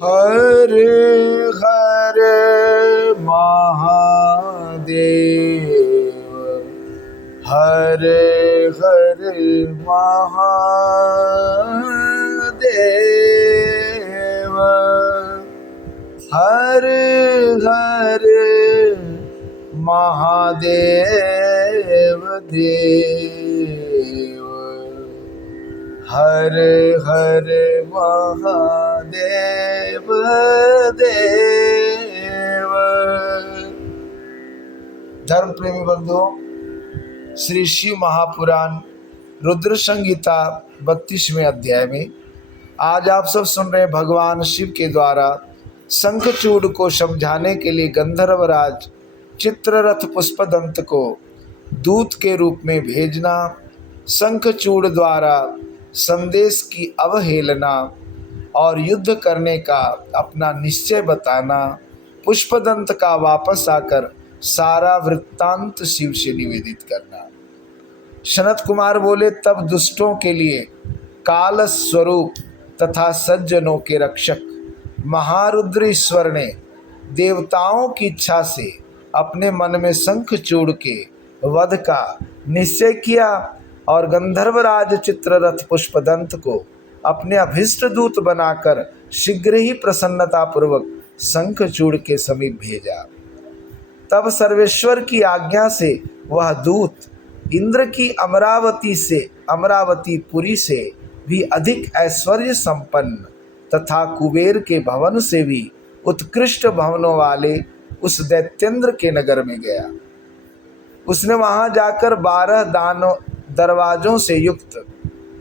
हर हर महादेव, हर हर महादेव, हर हर महादेव देव, हर हर महादेव देव। धर्म प्रेमी बंधुओं, श्री शिव महापुराण रुद्र संहिता 32वें अध्याय में आज आप सब सुन रहे भगवान शिव के द्वारा शंखचूड़ को समझाने के लिए गंधर्वराज चित्ररथ पुष्पदंत को दूत के रूप में भेजना, शंखचूड़ द्वारा संदेश की अवहेलना और युद्ध करने का अपना निश्चय बताना, पुष्पदंत का वापस आकर सारा वृत्तांत शिव से निवेदित करना। सनत कुमार बोले, तब दुष्टों के लिए काल स्वरूप तथा सज्जनों के रक्षक महारुद्र ईश्वर ने देवताओं की इच्छा से अपने मन में शंखचूड़ के वध का निश्चय किया और गंधर्वराज चित्ररथ पुष्पदंत को अपने अभिष्ट दूत बनाकर शीघ्र ही प्रसन्नतापूर्वक शंखचूड़ के समीप भेजा। तब सर्वेश्वर की आज्ञा से वह दूत इंद्र की अमरावतीपुरी से भी अधिक ऐश्वर्य संपन्न तथा कुबेर के भवन से भी उत्कृष्ट भवनों वाले उस दैत्येंद्र के नगर में गया। उसने वहां जाकर 12 दरवाजों से युक्त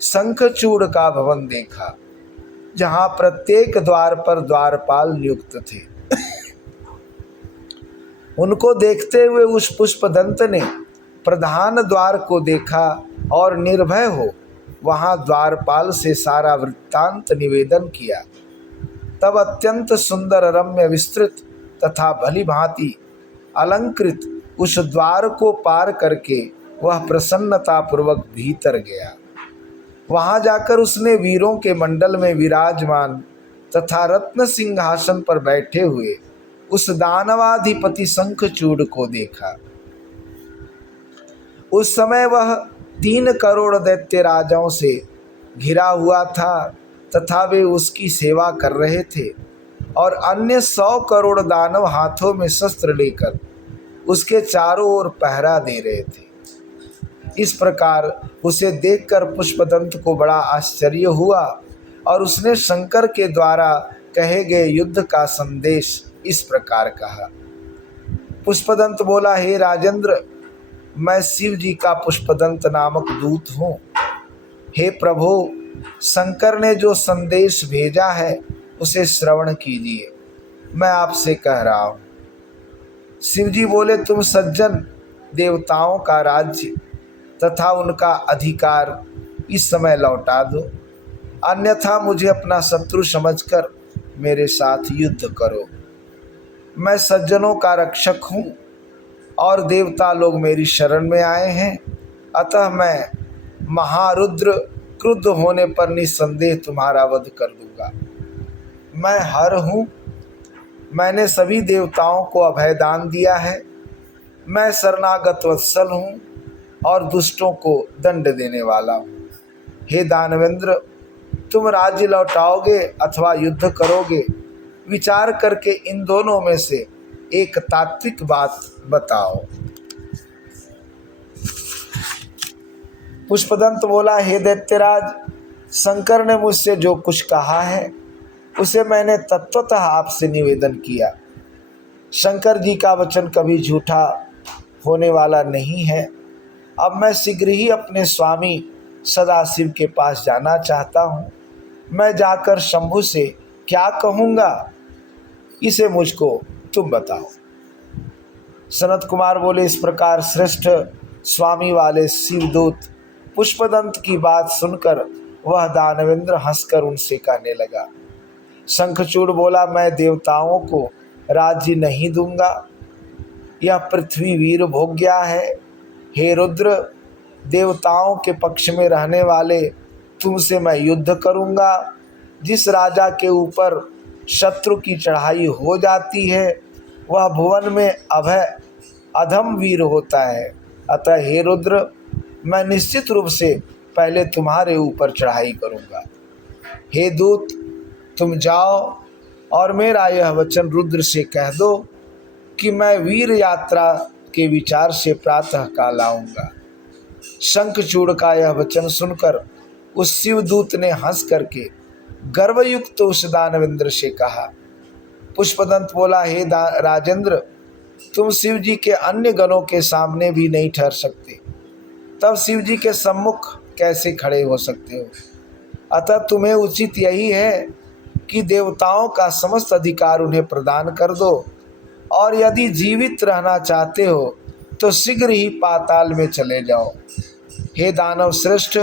शंखचूड़ का भवन देखा, जहां प्रत्येक द्वार पर द्वारपाल नियुक्त थे। उनको देखते हुए उस पुष्पदंत ने प्रधान द्वार को देखा और निर्भय हो वहां द्वारपाल से सारा वृत्तांत निवेदन किया। तब अत्यंत सुंदर रम्य विस्तृत तथा भली भांति अलंकृत उस द्वार को पार करके वह प्रसन्नतापूर्वक भीतर गया। वहां जाकर उसने वीरों के मंडल में विराजमान तथा रत्न सिंहासन पर बैठे हुए उस दानवाधिपति शंखचूड़ को देखा। उस समय वह 3 करोड़ दैत्य राजाओं से घिरा हुआ था तथा वे उसकी सेवा कर रहे थे और अन्य 100 करोड़ दानव हाथों में शस्त्र लेकर उसके चारों ओर पहरा दे रहे थे। इस प्रकार उसे देखकर पुष्पदंत को बड़ा आश्चर्य हुआ और उसने शंकर के द्वारा कहे गए युद्ध का संदेश इस प्रकार कहा। पुष्पदंत बोला, हे राजेंद्र, मैं शिव जी का पुष्पदंत नामक दूत हूँ। हे प्रभु, शंकर ने जो संदेश भेजा है उसे श्रवण कीजिए, मैं आपसे कह रहा हूँ। शिव जी बोले, तुम सज्जन देवताओं का राज्य तथा उनका अधिकार इस समय लौटा दो, अन्यथा मुझे अपना शत्रु समझकर मेरे साथ युद्ध करो। मैं सज्जनों का रक्षक हूँ और देवता लोग मेरी शरण में आए हैं, अतः मैं महारुद्र क्रुद्ध होने पर निस्संदेह तुम्हारा वध कर दूंगा। मैं हर हूँ, मैंने सभी देवताओं को अभयदान दिया है। मैं शरणागत वत्सल हूँ और दुष्टों को दंड देने वाला हूँ। हे दानवेंद्र, तुम राज्य लौटाओगे अथवा युद्ध करोगे, विचार करके इन दोनों में से एक तात्विक बात बताओ। पुष्पदंत बोला, हे दैत्यराज, शंकर ने मुझसे जो कुछ कहा है उसे मैंने तत्वतः आपसे निवेदन किया। शंकर जी का वचन कभी झूठा होने वाला नहीं है। अब मैं शीघ्र ही अपने स्वामी सदाशिव के पास जाना चाहता हूँ। मैं जाकर शंभु से क्या कहूँगा, इसे मुझको तुम बताओ। सनत कुमार बोले, इस प्रकार श्रेष्ठ स्वामी वाले शिवदूत पुष्पदंत की बात सुनकर वह दानवेंद्र हंसकर उनसे कहने लगा। शंखचूड़ बोला, मैं देवताओं को राज्य नहीं दूंगा, यह पृथ्वी वीर भोग्या है। हे रुद्र, देवताओं के पक्ष में रहने वाले तुमसे मैं युद्ध करूंगा। जिस राजा के ऊपर शत्रु की चढ़ाई हो जाती है, वह भुवन में अभय अधम वीर होता है। अतः हे रुद्र, मैं निश्चित रूप से पहले तुम्हारे ऊपर चढ़ाई करूँगा। हे दूत, तुम जाओ और मेरा यह वचन रुद्र से कह दो कि मैं वीर यात्रा के विचार से प्रातः काल आऊँगा। शंखचूड़ का यह वचन सुनकर उस शिवदूत ने हंस करके गर्वयुक्त उस दानवेंद्र से कहा। पुष्पदंत बोला, हे राजेंद्र, तुम शिव जी के अन्य गणों के सामने भी नहीं ठहर सकते, तब शिव जी के सम्मुख कैसे खड़े हो सकते हो? अतः तुम्हें उचित यही है कि देवताओं का समस्त अधिकार उन्हें प्रदान कर दो, और यदि जीवित रहना चाहते हो तो शीघ्र ही पाताल में चले जाओ। हे दानव श्रेष्ठ,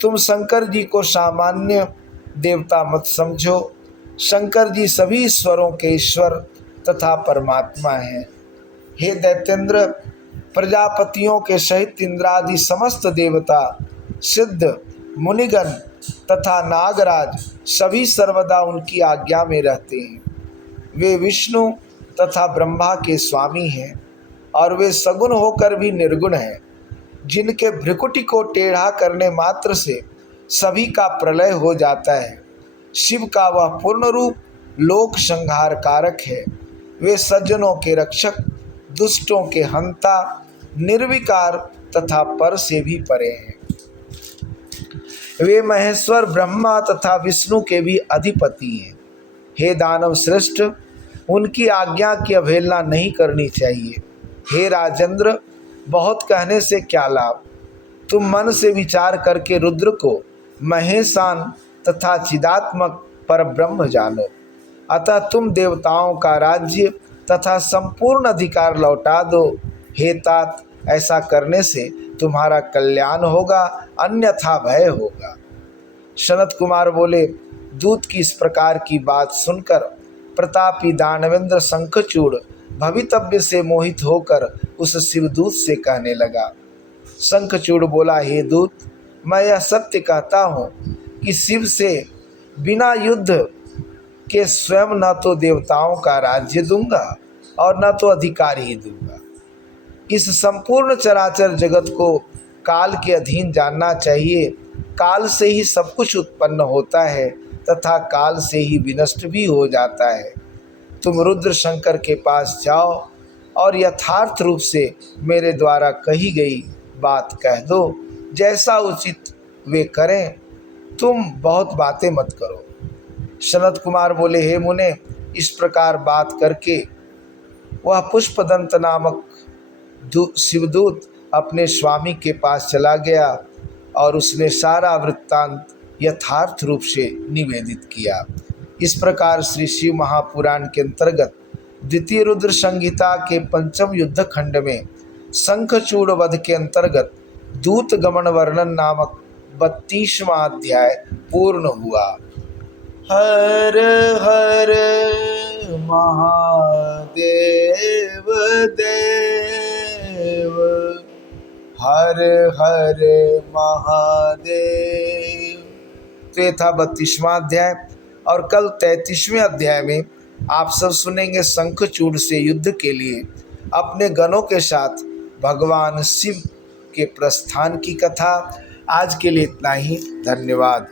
तुम शंकर जी को सामान्य देवता मत समझो। शंकर जी सभी ईश्वरों के ईश्वर तथा परमात्मा हैं। हे दैत्येंद्र, प्रजापतियों के सहित इंद्रादि समस्त देवता, सिद्ध, मुनिगण तथा नागराज सभी सर्वदा उनकी आज्ञा में रहते हैं। वे विष्णु तथा ब्रह्मा के स्वामी हैं, और वे सगुण होकर भी निर्गुण हैं, जिनके भ्रिकुटी को टेढ़ा करने मात्र से सभी का प्रलय हो जाता है। शिव का वह पूर्ण रूप लोक संहार कारक है। वे सज्जनों के रक्षक, दुष्टों के हंता, निर्विकार तथा पर से भी परे हैं। वे महेश्वर ब्रह्मा तथा विष्णु के भी अधिपति हैं। हे दानव श्रेष्ठ, उनकी आज्ञा की अवहेलना नहीं करनी चाहिए। हे राजेंद्र, बहुत कहने से क्या लाभ? तुम मन से विचार करके रुद्र को महेशान तथा चिदात्मक पर ब्रह्म जानो। अतः तुम देवताओं का राज्य तथा संपूर्ण अधिकार लौटा दो। हे तात, ऐसा करने से तुम्हारा कल्याण होगा, अन्यथा भय होगा। सनत कुमार बोले, दूत की इस प्रकार की बात सुनकर प्रतापी दानवेंद्र शंखचूड़ भवितव्य से मोहित होकर उस शिवदूत से कहने लगा। शंखचूड़ बोला, हे दूत, मैं यह सत्य कहता हूँ कि शिव से बिना युद्ध के स्वयं न तो देवताओं का राज्य दूंगा और न तो अधिकार ही दूंगा। इस संपूर्ण चराचर जगत को काल के अधीन जानना चाहिए। काल से ही सब कुछ उत्पन्न होता है तथा काल से ही विनष्ट भी हो जाता है। तुम रुद्र शंकर के पास जाओ और यथार्थ रूप से मेरे द्वारा कही गई बात कह दो। जैसा उचित वे करें, तुम बहुत बातें मत करो। सनत कुमार बोले, हे मुने, इस प्रकार बात करके वह पुष्पदंत नामक शिवदूत अपने स्वामी के पास चला गया और उसने सारा वृत्तांत यथार्थ रूप से निवेदित किया। इस प्रकार श्री शिव महापुराण के अंतर्गत द्वितीय रुद्र संहिता के पंचम युद्ध खंड में शंखचूड़ वध के अंतर्गत दूत गमन वर्णन नामक 32वां अध्याय पूर्ण हुआ। हर हर महादेव देव, हर हर महादेव। तो ये था 32वां अध्याय, और कल 33वें अध्याय में आप सब सुनेंगे शंखचूड़ से युद्ध के लिए अपने गणों के साथ भगवान शिव के प्रस्थान की कथा। आज के लिए इतना ही। धन्यवाद।